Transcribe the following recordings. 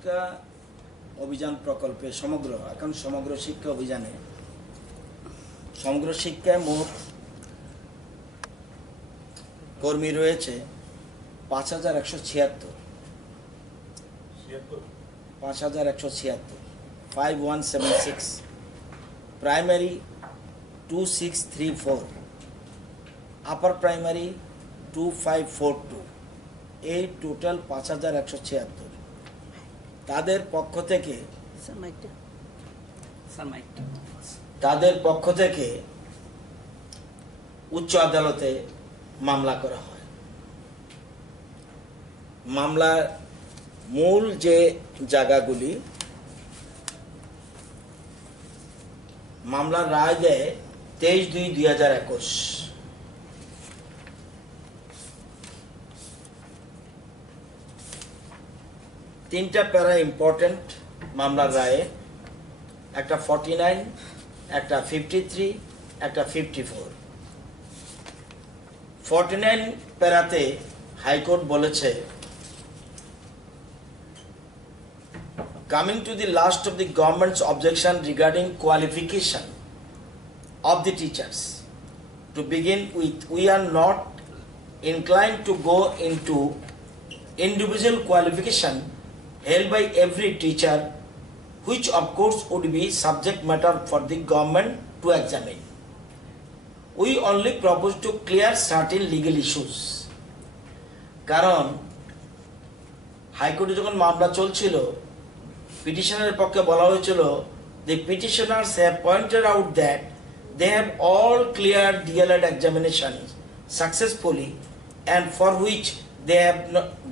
সর্বশিক্ষা অভিযান প্রকল্পে সমগ্র শিক্ষা অভিযানে সমগ্র শিক্ষায় মোট কর্মী রয়েছে 5176 5176 প্রাইমারি 2634 আপার প্রাইমারি 2542 এই টোটাল 5176 তাদের পক্ষ থেকে উচ্চ আদালতে মামলা করা হয়। মামলার মূল যে জায়গাগুলি, মামলার রায় দেয় 23/2/2021। তিনটা প্যারা ইম্পর্টেন্ট মামলার রায়ে, একটা 49, একটা 53, একটা 54। 49 প্যারাতে হাইকোর্ট বলেছে, coming to the last of the government's objection regarding qualification of the teachers, to begin with, we are not inclined to go into individual qualification held by every teacher, which of course would be subject matter for the government to examine. We only propose to clear certain legal issues. কারণ হাইকোর্টে যখন মামলা চলছিল, পিটিশনারের পক্ষে বলা হয়েছিল, the petitioners have pointed out that they have all cleared DLED examinations successfully and for which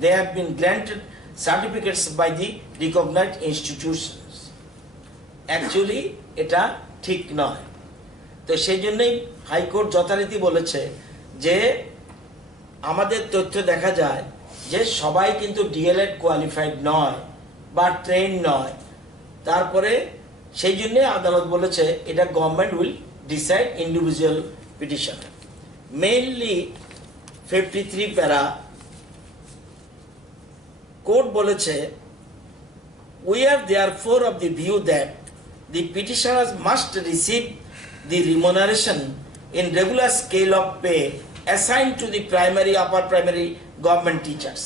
they have been granted certificates by the recognized institutions. Actually এটা ঠিক নয়। তো সেই জন্যই হাইকোর্ট যথারীতি বলেছে যে আমাদের তথ্য দেখা যায় যে সবাই কিন্তু ডিএলএড কোয়ালিফাইড নয় বা ট্রেন নয়। তারপরে সেই জন্য আদালত বলেছে এটা government will decide individual petition. Mainly 53 প্যারা কোর্ট বলেছে, we are therefore of the view that the petitioners must receive the remuneration in regular scale of pay assigned to the primary upper primary government teachers.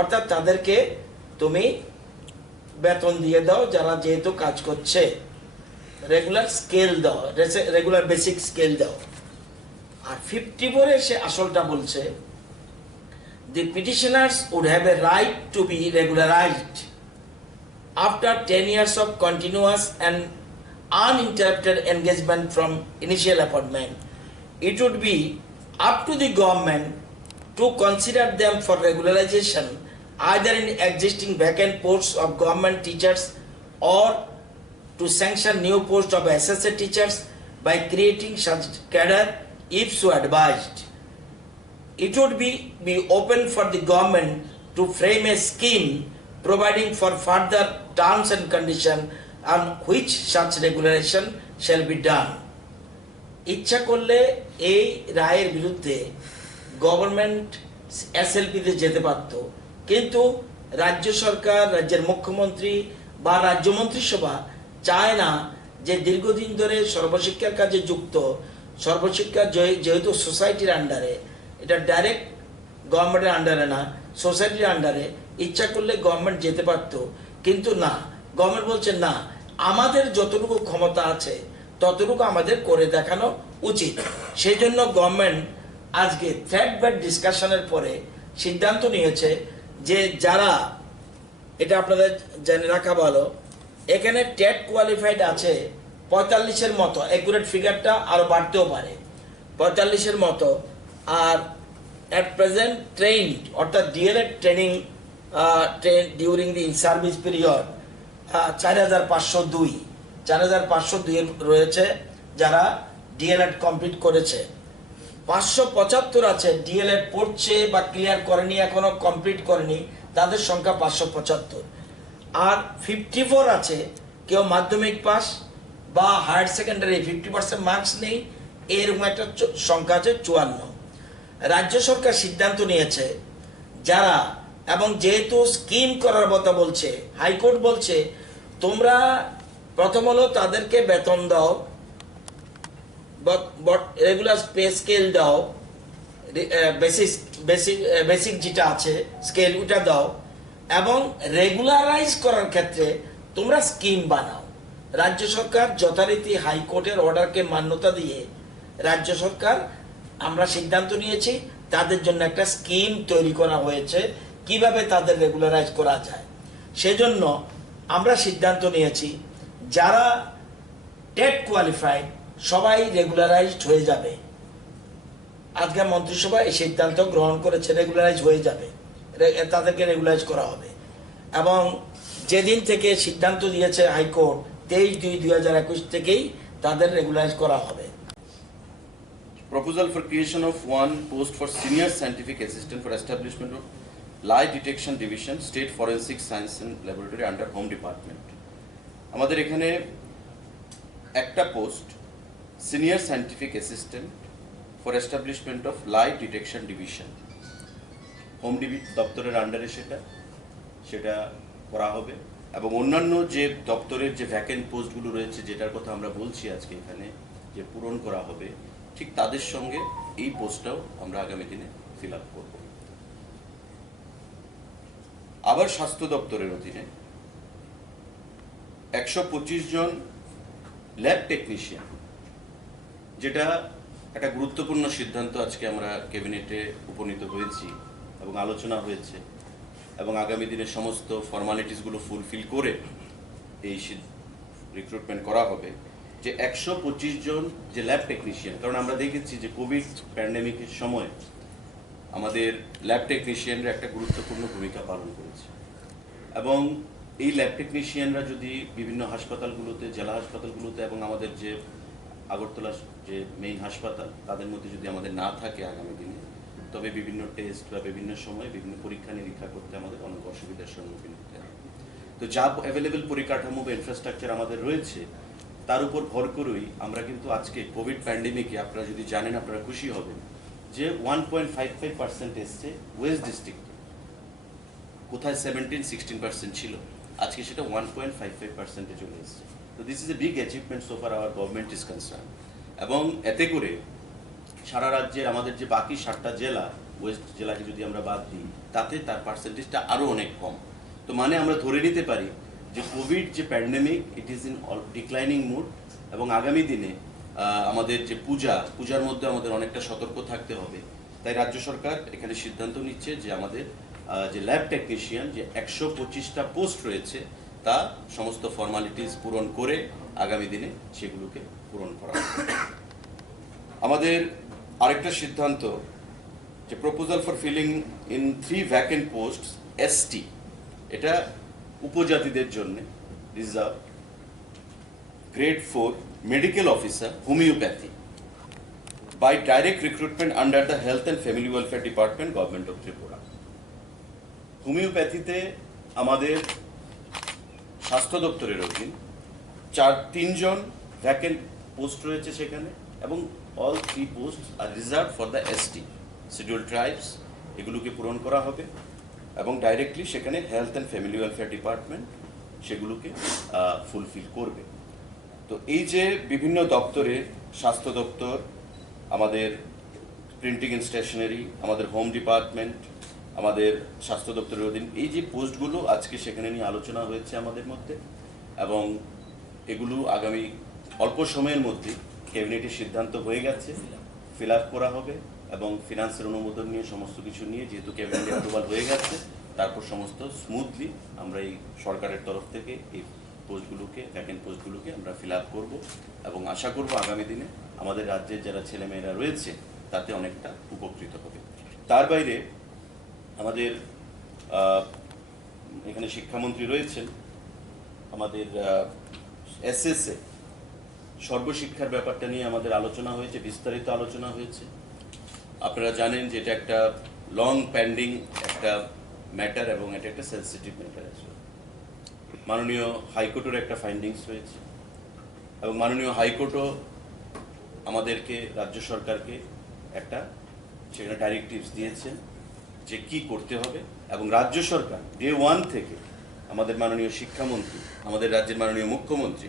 অর্থাৎ তাদেরকে তুমি বেতন দিয়ে দাও যারা যেহেতু কাজ করছে, রেগুলার স্কেল দাও, রেগুলার বেসিক স্কেল দাও। আর 54 সে আসলটা বলছে, the petitioners would have a right to be regularized after 10 years of continuous and uninterrupted engagement from initial appointment. It would be up to the government to consider them for regularization either in existing vacant posts of government teachers or to sanction new posts of associate teachers by creating such cadre if so advised. It would be open for the government to frame a scheme providing for further terms and conditions on which such regularization shall be done. ইচ্ছা করলে এই রায়ের বিরুদ্ধে government এসএলপিতে যেতে পারত, কিন্তু রাজ্য সরকার, রাজ্যের মুখ্যমন্ত্রী বা রাজ্য মন্ত্রিসভা চায় না যে দীর্ঘদিন ধরে সর্বশিক্ষার কাজে যুক্ত, সর্বশিক্ষা যেহেতু সোসাইটির আন্ডারে, এটা ডাইরেক্ট গভর্নমেন্টের আন্ডারে না, সোসাইটির আন্ডারে, ইচ্ছা করলে গভর্নমেন্ট যেতে পারত, কিন্তু না, গভর্নমেন্ট বলছে না, আমাদের যতটুকু ক্ষমতা আছে ততটুকু আমাদের করে দেখানো উচিত। সেই জন্য গভর্নমেন্ট আজকে থ্রেড বেড ডিসকাশনের পরে সিদ্ধান্ত নিয়েছে যে যারা, এটা আপনাদের জেনে রাখা ভালো, এখানে টেট কোয়ালিফাইড আছে 45-এর মতো, অ্যাকুরেট ফিগারটা আরো বাড়তেও পারে, 45-এর মতো। আর অ্যাট প্রেজেন্ট ট্রেইনড, অর্থাৎ DElEd training during the service period 4502 রয়েছে যারা ডিএলএড কমপ্লিট করেছে। 575 আছে ডিএলএড পড়ছে বা ক্লিয়ার করেনি, এখনো কমপ্লিট করেনি, তাদের সংখ্যা 575। আর 54 আছে কেউ মাধ্যমিক পাস বা হায়ার সেকেন্ডারি 50% মার্কস নেই, এরকম একটা সংখ্যা আছে 54। রাজ্য সরকার সিদ্ধান্ত নিয়েছে যারা এবং যেহেতু স্কিম করার কথা বলছে, হাইকোর্ট বলছে তোমরা প্রথম হলো তাদেরকে বেতন দাও, রেগুলার পে স্কেল দাও, বেসিক যেটা আছে স্কেল ওটা দাও, এবং রেগুলারাইজ করার ক্ষেত্রে তোমরা স্কিম বানাও। রাজ্য সরকার যথারীতি হাইকোর্টের অর্ডারকে মান্যতা দিয়ে রাজ্য সরকার আমরা সিদ্ধান্ত নিয়েছি তাদের জন্য একটা স্কিম তৈরি করা হয়েছে কিভাবে তাদের রেগুলারাইজ করা যায়। সেজন্য আমরা সিদ্ধান্ত নিয়েছি যারা টেট কোয়ালিফাইড সবাই রেগুলারাইজড হয়ে যাবে। আজকে মন্ত্রিসভা এই সিদ্ধান্ত গ্রহণ করেছে, রেগুলারাইজ হয়ে যাবে, তাদেরকে রেগুলারাইজ করা হবে। এবং যেদিন থেকে সিদ্ধান্ত দিয়েছে হাইকোর্ট 23/2/2021 থেকেই তাদের রেগুলারাইজ করা হবে। Proposal for creation of one post for senior scientific assistant for establishment of lie detection division, State Forensic Science and Laboratory under Home Department. আমাদের এখানে একটা post senior scientific assistant for establishment of lie detection division, home দপ্তরের আন্ডারে সেটা করা হবে। এবং অন্যান্য যে দপ্তরের যে ভ্যাকেন্ট পোস্টগুলো রয়েছে যেটার কথা আমরা বলছি আজকে এখানে যে পূরণ করা হবে, ঠিক তাদের সঙ্গে এই পোস্টটাও আমরা আগামী দিনে ফিল আপ করব। আবার স্বাস্থ্য দপ্তরের অধীনে 125 জন ল্যাব টেকনিশিয়ান, যেটা একটা গুরুত্বপূর্ণ সিদ্ধান্ত আজকে আমরা ক্যাবিনেটে উপনীত হয়েছি এবং আলোচনা হয়েছে, এবং আগামী দিনে সমস্ত ফর্মালিটিসগুলো ফুলফিল করে এই রিক্রুটমেন্ট করা হবে। যে 125 জন যে ল্যাব টেকনিশিয়ান, কারণ আমরা দেখেছি যে কোভিড প্যান্ডেমিকের সময় আমাদের ল্যাব টেকনিশিয়ানরা একটা গুরুত্বপূর্ণ ভূমিকা পালন করেছে, এবং এই ল্যাব টেকনিশিয়ানরা যদি বিভিন্ন হাসপাতালগুলোতে, জেলা হাসপাতালগুলোতে এবং আমাদের যে আগরতলা যে মেইন হাসপাতাল তাদের মধ্যে যদি আমাদের না থাকে আগামী দিনে, তবে বিভিন্ন টেস্ট বা বিভিন্ন সময় বিভিন্ন পরীক্ষা নিরীক্ষা করতে আমাদের অনেক অসুবিধার সম্মুখীন হতে হবে। তো যা অ্যাভেলেবেল পরিকাঠামো বা ইনফ্রাস্ট্রাকচার আমাদের রয়েছে তার উপর ভর করেই আমরা কিন্তু আজকে কোভিড প্যান্ডেমিকে, আপনারা যদি জানেন আপনারা খুশি হবেন যে 1.55% এসছে ওয়েস্ট ডিস্ট্রিক্টে। কোথায় 17-16% ছিল, আজকে সেটা 1.55% চলে এসছে। তো this is a big achievement so far hour government is concern. এবং এতে করে সারা রাজ্যের আমাদের যে বাকি 7টা জেলা, ওয়েস্ট জেলাকে যদি আমরা বাদ দিই, তাতে তার পার্সেন্টেজটা আরও অনেক কম। তো মানে আমরা ধরে নিতে পারি যে কোভিড যে pandemic, it is in declining mood, এবং আগামী দিনে আমাদের যে পূজার মধ্যে আমাদের অনেকটা সতর্ক থাকতে হবে। তাই রাজ্য সরকার এখানে সিদ্ধান্ত নিচ্ছে যে আমাদের যে ল্যাব টেকনিশিয়ান যে 125টা পোস্ট রয়েছে তা সমস্ত ফর্মালিটিস পূরণ করে আগামী দিনে সেগুলোকে পূরণ করা হবে। আমাদের আরেকটা সিদ্ধান্ত যে proposal for filling in 3 vacant post ST, এটা উপজাতিদের জন্য reserve, grade 4 medical officer homoeopathy by direct recruitment under the health and family welfare department, government of Tripura. হোমিওপ্যাথিতে আমাদের স্বাস্থ্য দপ্তরের অধীন 3 জন ভ্যাকেন্ট পোস্ট রয়েছে সেখানে, এবং all 3 post are reserve for the ST schedule tribes, এগুলোকে পূরণ করা হবে এবং ডাইরেক্টলি সেখানে health and family welfare department সেগুলোকে ফুলফিল করবে। তো এই যে বিভিন্ন দপ্তরে, স্বাস্থ্য দপ্তর, আমাদের প্রিন্টিং অ্যান্ড স্টেশনারি, আমাদের হোম ডিপার্টমেন্ট, আমাদের স্বাস্থ্য দপ্তরের অধীন এই যে পোস্টগুলো আজকে সেখানে নিয়ে আলোচনা হয়েছে আমাদের মধ্যে, এবং এগুলো আগামী অল্প সময়ের মধ্যে ক্যাবিনেটের সিদ্ধান্ত হয়ে গেছে, ফিল আপ করা হবে এবং ফিনান্সের অনুমোদন নিয়ে সমস্ত কিছু নিয়ে, যেহেতু ক্যাবিনেট অ্যাপ্রুভাল হয়ে গেছে, তারপর সমস্ত স্মুথলি আমরা এই সরকারের তরফ থেকে এই পোস্টগুলোকে, ভ্যাকেন্ট পোস্টগুলোকে আমরা ফিল আপ করবো, এবং আশা করব আগামী দিনে আমাদের রাজ্যের যারা ছেলেমেয়েরা রয়েছে তাতে অনেকটা উপকৃত হবে। তার বাইরে আমাদের এখানে শিক্ষামন্ত্রী রয়েছেন, আমাদের এসএসএ সর্বশিক্ষার ব্যাপারটা নিয়ে আমাদের আলোচনা হয়েছে, বিস্তারিত আলোচনা হয়েছে। আপনারা জানেন যে এটা একটা লং পেন্ডিং একটা ম্যাটার এবং এটা একটা সেন্সিটিভ ম্যাটার আছে। মাননীয় হাইকোর্টের একটা ফাইন্ডিংস রয়েছে, এবং মাননীয় হাইকোর্টও আমাদেরকে, রাজ্য সরকারকে একটা সেখানে ডাইরেক্টিভস দিয়েছেন যে কি করতে হবে, এবং রাজ্য সরকার ডে ওয়ান থেকে আমাদের মাননীয় শিক্ষামন্ত্রী, আমাদের রাজ্যের মাননীয় মুখ্যমন্ত্রী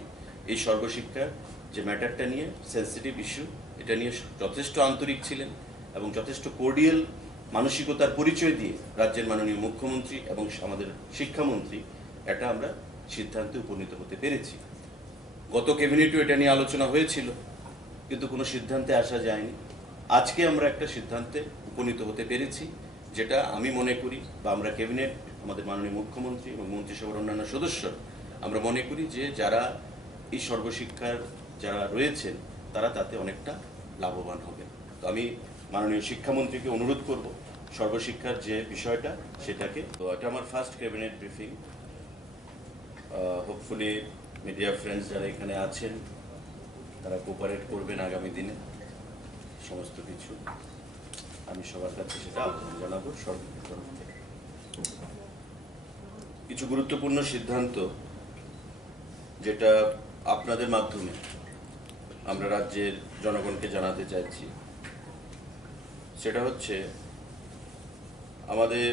এই সর্বশিক্ষার যে ম্যাটারটা নিয়ে সেন্সিটিভ ইস্যু, এটা নিয়ে যথেষ্ট আন্তরিক ছিলেন এবং যথেষ্ট কোর্ডিয়াল মানসিকতার পরিচয় দিয়ে রাজ্যের মাননীয় মুখ্যমন্ত্রী এবং আমাদের শিক্ষামন্ত্রী এটা আমরা সিদ্ধান্তে উপনীত হতে পেরেছি। গত ক্যাবিনেটেও এটা নিয়ে আলোচনা হয়েছিল, কিন্তু কোনো সিদ্ধান্তে আসা যায়নি। আজকে আমরা একটা সিদ্ধান্তে উপনীত হতে পেরেছি, যেটা আমি মনে করি, বা আমরা ক্যাবিনেট, আমাদের মাননীয় মুখ্যমন্ত্রী এবং মন্ত্রিসভার অন্যান্য সদস্য, আমরা মনে করি যে যারা এই সর্বশিক্ষার যারা রয়েছেন তারা তাতে অনেকটা লাভবান হবে। তো আমি মাননীয় শিক্ষামন্ত্রীকে অনুরোধ করব সর্বশিক্ষার যে বিষয়টা সেটাকে, তো এটা আমার first cabinet briefing. Hopefully media friends যারা এখানে আছেন তারা কোঅপারেট করবেন আগামী দিনে সমস্ত কিছু। আমি সবার কাছে সেটা আহ্বান জানাবো সরকারের তরফ থেকে। কিছু গুরুত্বপূর্ণ সিদ্ধান্ত যেটা আপনাদের মাধ্যমে আমরা রাজ্যের জনগণকে জানাতে চাইছি, সেটা হচ্ছে আমাদের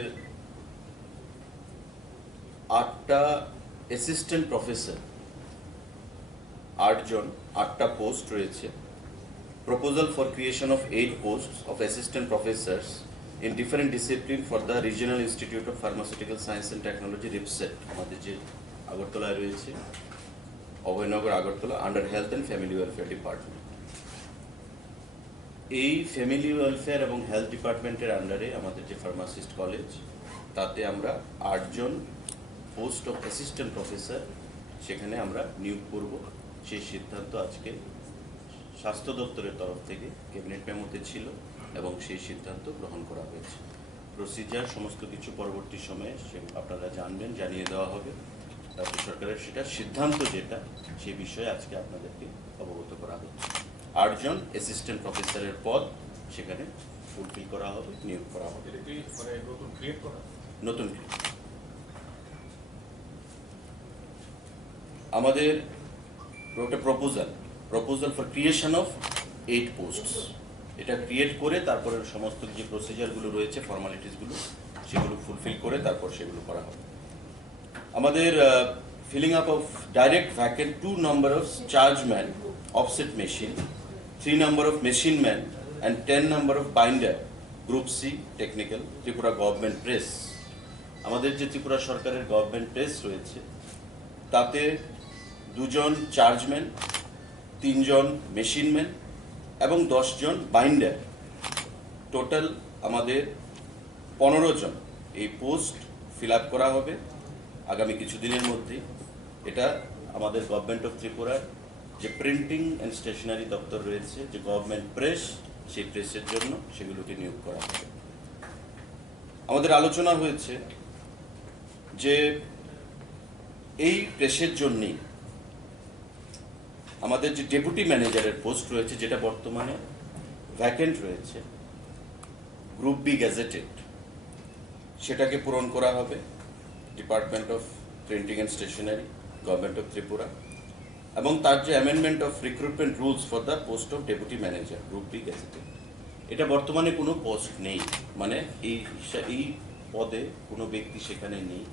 8টা অ্যাসিস্ট্যান্ট প্রফেসর, 8 জন 8টা পোস্ট রয়েছে। Proposal for creation of 8 post of assistant Professor's in different discipline for the Regional Institute of Pharmaceutical Science and Technology, RIPSET, আমাদের যে আগরতলায় রয়েছে, Abhaynagar Agartala, under health and family welfare department. এই ফ্যামিলি ওয়েলফেয়ার এবং health ডিপার্টমেন্টের আন্ডারে আমাদের যে ফার্মাসিস্ট কলেজ, তাতে আমরা 8 জন পোস্ট অফ অ্যাসিস্ট্যান্ট প্রফেসর সেখানে আমরা নিয়োগ করব। সেই সিদ্ধান্ত আজকে স্বাস্থ্য দপ্তরের তরফ থেকে ক্যাবিনেট মেমোতে ছিল এবং সেই সিদ্ধান্ত গ্রহণ করা হয়েছে। প্রসিজার সমস্ত কিছু পরবর্তী সময়ে আপনারা জানবেন, জানিয়ে দেওয়া হবে। রাজ্য সরকারের সেটা সিদ্ধান্ত যেটা, সেই বিষয়ে আজকে আপনাদেরকে অবগত করা হচ্ছে। 8 জন অ্যাসিস্ট্যান্ট প্রফেসরের পদ সেখানে ফুলফিল করা হবে, নিয়োগ করা হবে। নতুন আমাদের একটা proposal for creation of 8 posts, এটা ক্রিয়েট করে তারপরে সমস্ত যে প্রসিজারগুলো রয়েছে, ফর্মালিটিসগুলো, সেগুলো ফুলফিল করে তারপর সেগুলো করা হবে। আমাদের filling up of direct vacant 2 number of chargeman offset machine, 3 number of machine man and 10 number of binder, group C technical, Tripura government press. আমাদের যে ত্রিপুরা সরকারের গভর্নমেন্ট প্রেস রয়েছে তাতে 2 জন চার্জম্যান, 3 জন মেশিনম্যান এবং 10 জন বাইন্ডার, টোটাল আমাদের 15 জন এই পোস্ট ফিল আপ করা হবে আগামী কিছুদিনের মধ্যেই। এটা আমাদের গভর্নমেন্ট অফ ত্রিপুরার যে প্রিন্টিং অ্যান্ড স্টেশনারি দপ্তর রয়েছে, যে গভর্নমেন্ট প্রেস, সেই প্রেসের জন্য সেগুলোকে নিয়োগ করা হবে। আমাদের আলোচনা হয়েছে যে এই প্রেসের জন্যই আমাদের যে ডেপুটি ম্যানেজারের পোস্ট রয়েছে, যেটা বর্তমানে ভ্যাকেন্ট রয়েছে, গ্রুপ বি গ্যাজেটেড, সেটাকে পূরণ করা হবে department of printing and stationery, government of Tripura, এবং তার যে amendment of recruitment rules for the post of deputy manager, group B gazetted. এটা বর্তমানে কোনো পোস্ট নেই, মানে এই পদে কোনো ব্যক্তি সেখানে নেই।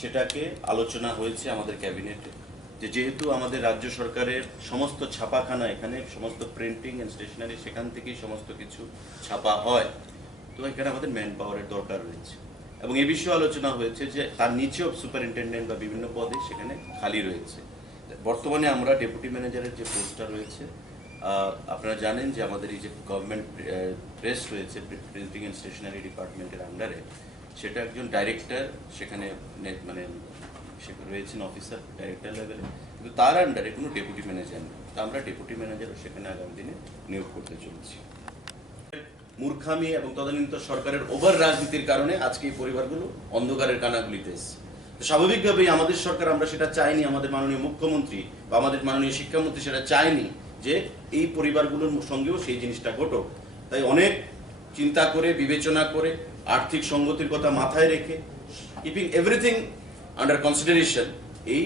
সেটাকে আলোচনা হয়েছে আমাদের ক্যাবিনেটে, যে যেহেতু আমাদের রাজ্য সরকারের সমস্ত ছাপাখানা, এখানে সমস্ত প্রিন্টিং অ্যান্ড স্টেশনারি সেখান থেকেই সমস্ত কিছু ছাপা হয়, তো এখানে আমাদের ম্যান পাওয়ারের দরকার রয়েছে। এবং এই বিষয়ে আলোচনা হয়েছে যে তার নিচেও সুপারিনটেন্ডেন্ট বা বিভিন্ন পদে সেখানে খালি রয়েছে। বর্তমানে আমরা ডেপুটি ম্যানেজারের যে পোস্টটা রয়েছে, আপনারা জানেন যে আমাদের এই যে গভর্নমেন্ট প্রেস রয়েছে প্রিন্টিং অ্যান্ড স্টেশনারি ডিপার্টমেন্টের আন্ডারে, সেটা একজন ডাইরেক্টর সেখানে মানে সেখানে রয়েছেন, অফিসার ডাইরেক্টর লেভেলে, কিন্তু তার আন্ডারে কোনো ডেপুটি ম্যানেজার নেই। তা আমরা ডেপুটি ম্যানেজারও সেখানে আগামী দিনে নিয়োগ করতে চলেছি। মূর্খামি এবং তদানীন্তন সরকারের ওভার রাজনীতির কারণে আজকে এই পরিবারগুলো অন্ধকারের কানাগুলিতে এসেছে। স্বাভাবিকভাবেই আমাদের সরকার, আমরা সেটা চাইনি, আমাদের মাননীয় মুখ্যমন্ত্রী বা আমাদের মাননীয় শিক্ষামন্ত্রী সেটা চাইনি যে এই পরিবারগুলোর সঙ্গেও সেই জিনিসটা ঘটুক। তাই অনেক চিন্তা করে, বিবেচনা করে, আর্থিক সঙ্গতির কথা মাথায় রেখে, কিপিং এভরিথিং আন্ডার কনসিডারেশন, এই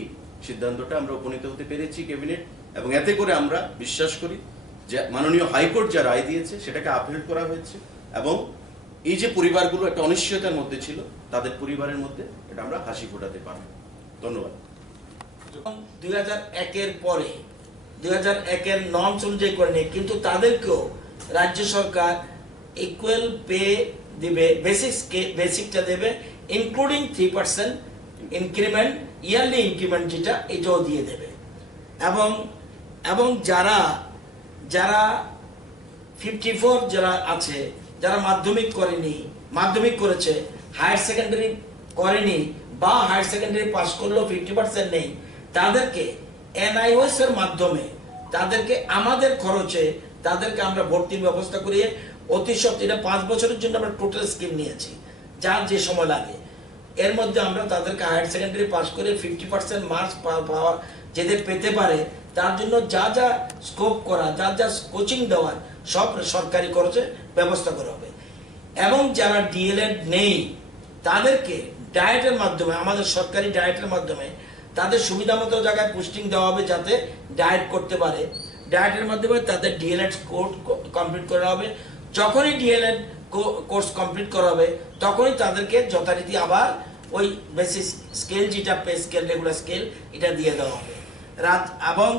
সিদ্ধান্তটা আমরা উপনীত হতে পেরেছি ক্যাবিনেট। এবং এতে করে আমরা বিশ্বাস করি যে মাননীয় হাইকোর্ট যা রায় দিয়েছে সেটাকে আপহেল্ড করা হয়েছে এবং এই যে পরিবারগুলো একটা অনিশ্চয়তার মধ্যে ছিল, তাদের পরিবারের মধ্যে এটা আমরা হাসি ফোটাতে পারব। ধন্যবাদ। 2001-এর পরে 2001-এর নর্মস অনুযায়ী করে নেই, কিন্তু তাদেরকেও রাজ্য সরকার ইকুয়াল পে দিবে, বেসিকটা দেবে, ইনক্লুডিং 3% ইনক্রিমেন্ট, ইয়ারলি ইনক্রিমেন্ট যেটা, এটাও দিয়ে দেবে। এবং যারা 54 যারা আছে, যারা মাধ্যমিক করেছে, হায়ার সেকেন্ডারি করেনি বা হায়ার সেকেন্ডারি পাস করলেও 50% নেই, তাদেরকে NIOS এর মাধ্যমে তাদেরকে আমাদের খরচে তাদেরকে আমরা ভর্তির ব্যবস্থা করিয়ে অতি সত্ত্বর, এটা 5 বছরের জন্য আমরা টোটাল স্কিম নিয়েছি, যার যে সময় লাগে এর মধ্যে আমরা তাদেরকে হায়ার সেকেন্ডারি পাস করে 50% মার্কস পাওয়া যেদের পেতে পারে, তার জন্য যা যা স্কোপ করা, যা কোচিং দেওয়ার সব সরকারি খরচে ব্যবস্থা করা হবে। এবং যারা DLED নেই তাদেরকে ডায়েটের মাধ্যমে, আমাদের সরকারি ডায়েটের মাধ্যমে তাদের সুবিধা মতো জায়গায় পোস্টিং দেওয়া হবে, যাতে ডায়েট করতে পারে। ডায়েটের মাধ্যমে তাদের DLED কোর্স কমপ্লিট করা হবে। যখনই DLED কোর্স কমপ্লিট করা হবে তখনই তাদেরকে যথারীতি আবার ওই বেসিক স্কেল, যেটা পে স্কেল, রেগুলার স্কেল, এটা দিয়ে দেওয়া হবে। এবং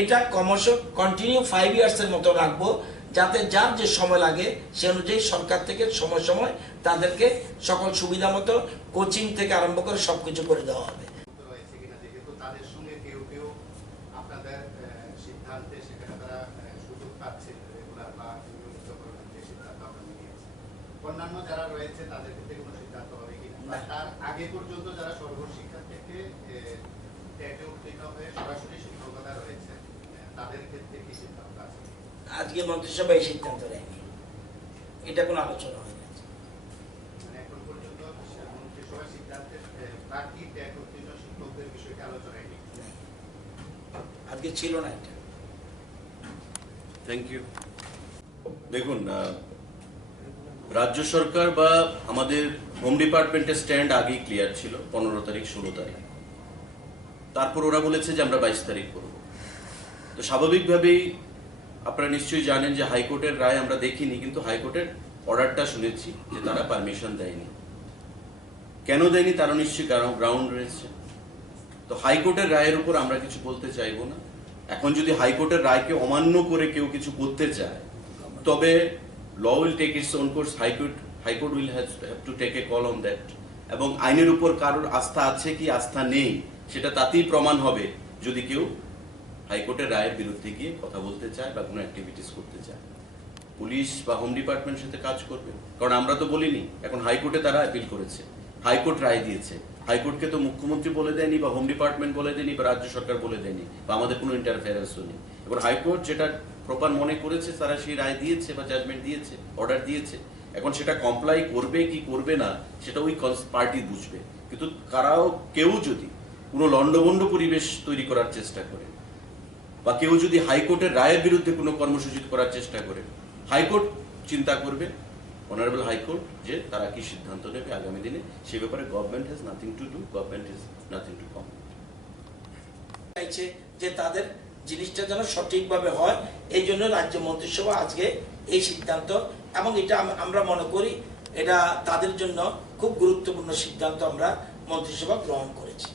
এটা ক্রমশ কন্টিনিউ 5 ইয়ার্সের মতো রাখবো, যাতে যার যে সময় লাগে সে অনুযায়ী সরকার থেকে সময় সময় তাদেরকে সকল সুবিধা মতো কোচিং থেকে আরম্ভ করে সবকিছু করে দেওয়া হবে। তাদের সঙ্গে কেউ আপনাদের সিদ্ধান্তে সেখানে তারা সুযোগ পাচ্ছে রেগুলার বা নিয়মিতকরণের যে সিদ্ধান্ত আপনারা নিয়েছেন, অন্যান্য যারা রয়েছে তাদের ক্ষেত্রে কোনো সিদ্ধান্ত হবে কিনা, তার আগে পর্যন্ত যারা সর্বশিক্ষা থেকে ট্যাগে উত্তীর্ণ হয়ে সরাসরি শিক্ষকতা রয়েছে তাদের ক্ষেত্রে কি সিদ্ধান্ত আছে? আজকে মন্ত্রিসভা এই সিদ্ধান্ত নেয়নি, এটা কোনো আলোচনা হয়নি। মানে এখন পর্যন্ত মন্ত্রিসভার সিদ্ধান্তের বাকি ট্যাগ উত্তীর্ণ শিক্ষকদের বিষয়টি আলোচনায় নেই, আজকে ছিল না এটা। Thank you. দেখুন, রাজ্য সরকার বা আমাদের হোম ডিপার্টমেন্টের স্ট্যান্ড আগেই ক্লিয়ার ছিল, 15 তারিখ 16 তারিখ। তারপর ওরা বলেছে যে আমরা 22 তারিখ করব। তো স্বাভাবিকভাবেই আপনারা নিশ্চয়ই জানেন যে হাইকোর্টের রায় আমরা দেখিনি, কিন্তু হাইকোর্টের অর্ডারটা শুনেছি যে তারা পারমিশন দেয়নি। কেন দেয়নি তারও নিশ্চয়ই গ্রাউন্ড রয়েছে। তো হাইকোর্টের রায়ের উপর আমরা কিছু বলতে চাইবো না। এখন যদি হাইকোর্টের রায়কে অমান্য করে কেউ কিছু করতে চায়, তবে law will take its own course, high court will have to take a call on that. এবং আইনের উপর কারোর আস্থা আছে কি আস্থা নেই সেটা তাতেই প্রমাণ হবে যদি কেউ হাইকোর্টের রায়ের বিরুদ্ধে গিয়ে কথা বলতে চায় বা কোনো অ্যাক্টিভিটিস করতে চায়। পুলিশ বা হোম ডিপার্টমেন্টের সাথে কাজ করবে, কারণ আমরা তো বলিনি। এখন হাইকোর্টে তারা অ্যাপিল করেছে, হাইকোর্ট রায় দিয়েছে। হাইকোর্টকে তো মুখ্যমন্ত্রী বলে দেয়নি বা হোম ডিপার্টমেন্ট বলে দেয়নি বা রাজ্য সরকার বলে দেয়নি বা আমাদের কোনো ইন্টারফেয়ারেন্সও নেই। এবার হাইকোর্ট যেটা প্রপার মনে করেছে তারা সেই রায় দিয়েছে বা জাজমেন্ট দিয়েছে, অর্ডার দিয়েছে। এখন সেটা কমপ্লাই করবে কি করবে না সেটা ওই পার্টি বুঝবে। কিন্তু কেউ যদি কোনো লন্ডভন্ড পরিবেশ তৈরি করার চেষ্টা করে বা কেউ যদি হাইকোর্টের রায়ের বিরুদ্ধে কোনো কর্মসূচি করার চেষ্টা করে, হাইকোর্ট চিন্তা করবে, অনারেবল হাইকোর্ট, যে তারা কি সিদ্ধান্ত নেবে আগামী দিনে। সে ব্যাপারে government has nothing to do, government has nothing to comment. চাইছে যে তাদের জিনিসটা যেন সঠিকভাবে হয়, এই জন্য রাজ্য মন্ত্রিসভা আজকে এই সিদ্ধান্ত, এবং এটা আমরা মনে করি এটা তাদের জন্য খুব গুরুত্বপূর্ণ সিদ্ধান্ত আমরা মন্ত্রিসভা গ্রহণ করেছি।